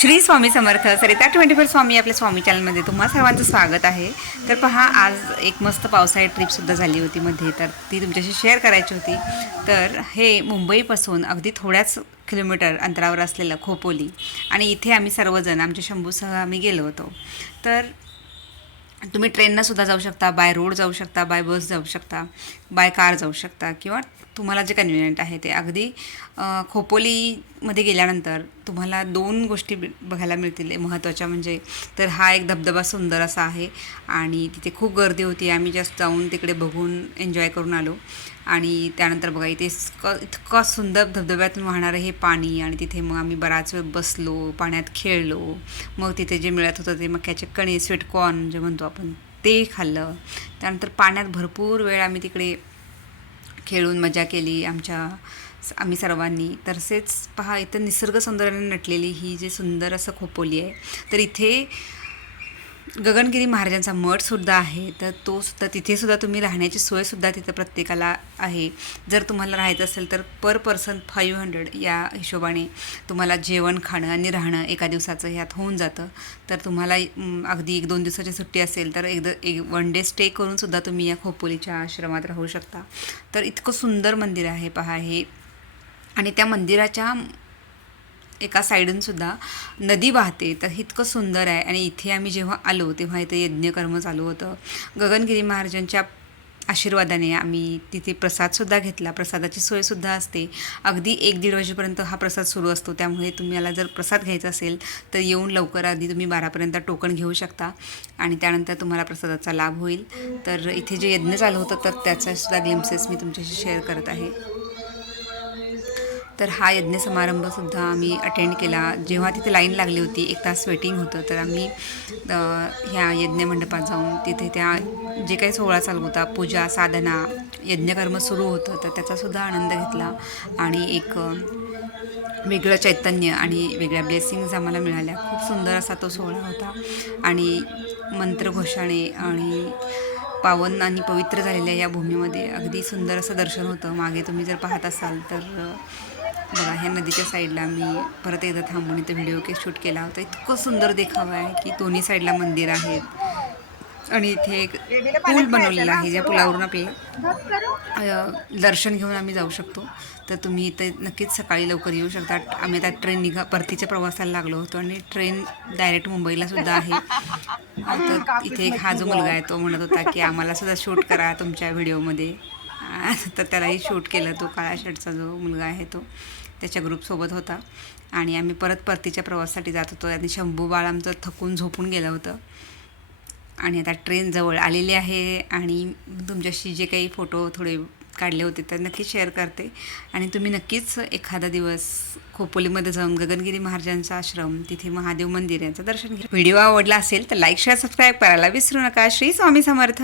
Shri Swami Samarth. Sarita twenty four Swami आपल्या स्वामी चॅनलमध्ये तुम्हा सर्वांचं स्वागत आहे. तर पहा आज एक मस्त पावसाळी ट्रिपसुद्धा झाली होती मध्ये तर ती तुमच्याशी शेअर करायची होती. तर हे मुंबईपासून अगदी थोड्याच किलोमीटर अंतरावर असलेलं खोपोली आणि इथे आम्ही सर्वजण आमच्या शंभूसह आम्ही गेलो होतो. तर तुम्ही ट्रेननंसुद्धा जाऊ शकता बाय रोड जाऊ शकता बाय बस जाऊ शकता बाय कार जाऊ शकता किंवा तुम्हाला जे कन्व्हिनियंट आहे ते. अगदी खोपोलीमध्ये गेल्यानंतर तुम्हाला दोन गोष्टी बघायला मिळतील. महत्त्वाच्या म्हणजे तर हा एक धबधबा सुंदर असा आहे आणि तिथे खूप गर्दी होती. आम्ही जस्ट जाऊन तिकडे बघून एन्जॉय करून आलो. आणि त्यानंतर बघा इथे इतकं इतकं सुंदर धबधब्यातून वाहणारं हे पाणी आणि तिथे मग आम्ही बराच वेळ बसलो पाण्यात खेळलो. मग तिथे जे मिळत होतं ते मक्याचे कणे स्वीटकॉर्न जे म्हणतो आपण ते खाल्लं. त्यानंतर पाण्यात भरपूर वेळ आम्ही तिकडे खेळून मजा केली आमच्या आम्ही सर्वांनी. तसेच पहा इथं निसर्ग सौंदर्याने नटलेली ही जी सुंदर असं खोपोली आहे तर इथे गगनगिरी महाराजांचा मठसुद्धा आहे तर तो सुद्धा तिथे सुद्धा तुम्ही राहण्याची सोयसुद्धा तिथं प्रत्येकाला आहे. जर तुम्हाला राहायचं असेल तर पर पर्सन फाईव्ह हंड्रेड या हिशोबाने तुम्हाला जेवण खाणं आणि राहणं एका दिवसाचं ह्यात होऊन जातं. तर तुम्हाला अगदी एक दोन दिवसाची सुट्टी असेल तर एकदा एक वन डे स्टे करून सुद्धा तुम्ही या खोपोलीच्या आश्रमात राहू शकता. तर इतकं सुंदर मंदिर आहे पहा हे. आणि त्या मंदिराच्या एका साईडून सुद्धा नदी वाहते तर इतकं सुंदर आहे. आणि इथे आम्ही जेव्हा आलो तेव्हा इथे यज्ञकर्म चालू होतं. गगनगिरी महाराजांच्या आशीर्वादाने आम्ही तिथे प्रसादसुद्धा घेतला. प्रसादाची सोयसुद्धा असते. अगदी एक दीड वाजेपर्यंत हा प्रसाद सुरू असतो. त्यामुळे तुम्हाला जर प्रसाद घ्यायचा असेल तर येऊन लवकर आधी तुम्ही बारापर्यंत टोकन घेऊ शकता. आणि त्यानंतर तुम्हाला प्रसादाचा लाभ होईल. तर इथे जे यज्ञ चालू होतं तर त्याचासुद्धा ग्लिम्सेस मी तुमच्याशी शेअर करत आहे. तर हा यज्ञ समारंभसुद्धा आम्ही अटेंड केला. जेव्हा तिथे लाईन लागली होती एक तास वेटिंग होतं तर आम्ही ह्या यज्ञ मंडपात जाऊन तिथे त्या जे काही सोहळा चालू होता पूजा साधना यज्ञकर्म सुरू होतं तर त्याचासुद्धा आनंद घेतला. आणि एक वेगळं चैतन्य आणि वेगळ्या ब्लेसिंग्ज आम्हाला मिळाल्या. खूप सुंदर असा तो सोहळा होता. आणि मंत्रघोषाने आणि पावन आणि पवित्र झालेल्या या भूमीमध्ये अगदी सुंदर असं दर्शन होतं. मागे तुम्ही जर पाहत असाल तर बघा ह्या नदीच्या साईडला मी परत एकदा थांबून इथं व्हिडिओ के शूट केला होता. इतकं सुंदर देखावा आहे की दोन्ही साईडला मंदिर आहेत. आणि इथे एक पूल बनवलेला आहे ज्या पुलावरून आपल्याला दर्शन घेऊन आम्ही जाऊ शकतो. तर तुम्ही इथे नक्कीच सकाळी लवकर येऊ शकता. आम्ही आता ट्रेन निघा परतीच्या प्रवासाला लागलो होतो आणि ट्रेन डायरेक्ट मुंबईला सुद्धा आहे. तर इथे एक हा जो मुलगा आहे तो म्हणत होता की आम्हाला सुद्धा शूट करा तुमच्या व्हिडिओमध्ये तर त्यालाही शूट केलं. तो काळ्या शर्टचा जो मुलगा आहे तो त्याच्या ग्रुपसोबत होता. आणि आम्ही परत परतीच्या प्रवासासाठी जात होतो. आणि शंभू बाळ आमचं थकून झोपून गेलं होतं. आणि आता ट्रेन जवळ आलेली आहे. आणि तुमच्याशी जे काही फोटो थोडे काढले होते तर नक्कीच शेअर करते. आणि तुम्ही नक्कीच एखादा दिवस खोपोलीमध्ये जाऊन गगनगिरी महाराजांचा आश्रम तिथे महादेव मंदिर यांचं दर्शन घ्या. व्हिडिओ आवडला असेल तर लाईक शेअर सबस्क्राईब करायला विसरू नका. श्री स्वामी समर्थ.